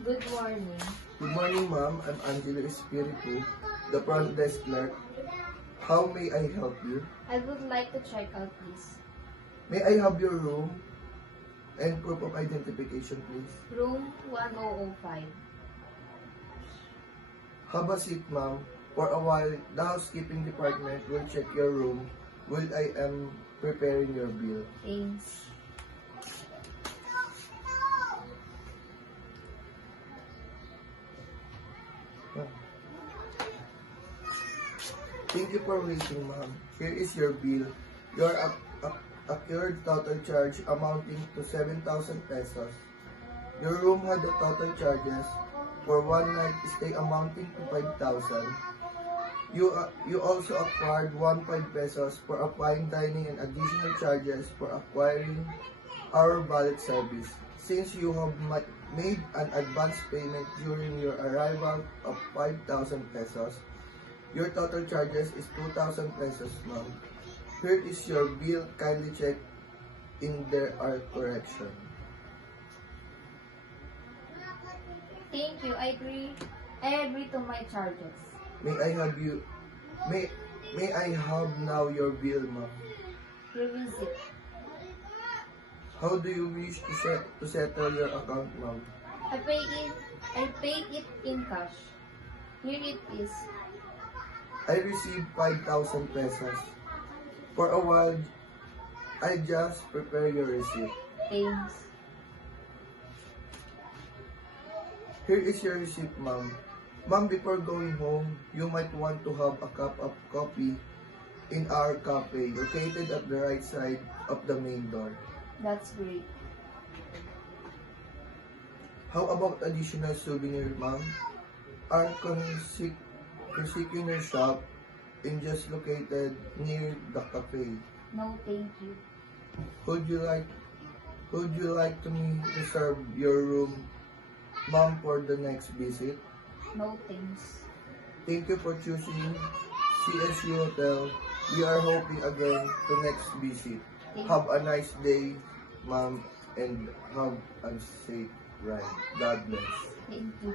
Good morning. Good morning, ma'am. I'm Angelo Espiritu, the front desk clerk. How may I help you? I would like to check out, please. May I have your room and proof of identification, please? Room 1005. Have a seat, ma'am. For a while, the housekeeping department will check your room while I am preparing your bill. Thanks. Thank you for waiting, ma'am. Here is your bill. Your accrued total charge amounting to 7,000 pesos. Your room had the total charges for one night stay amounting to 5,000. You also acquired 1.5 pesos for applying dining and additional charges for acquiring our valet service. Since you have made an advance payment during your arrival of 5,000 pesos, your total charges is 2,000 pesos, ma'am. Here is your bill. Kindly check in there are correction. Thank you. I agree to my charges. May I have you? May I have now your bill, ma'am? Revisit. How do you wish to settle your account, ma'am? I paid it in cash. Here it is. I received 5,000 pesos. For a while, I just prepare your receipt. Thanks. Here is your receipt, ma'am. Ma'am, before going home, you might want to have a cup of coffee in our cafe located at the right side of the main door. That's great. How about additional souvenir, ma'am? Our consignor shop is just located near the cafe. No, thank you. Would you like to me to reserve your room, ma'am, for the next visit? No, thanks. Thank you for choosing CSU Hotel. We are hoping again to next visit. Have a nice day, ma'am, and have a safe ride. God bless. Thank you.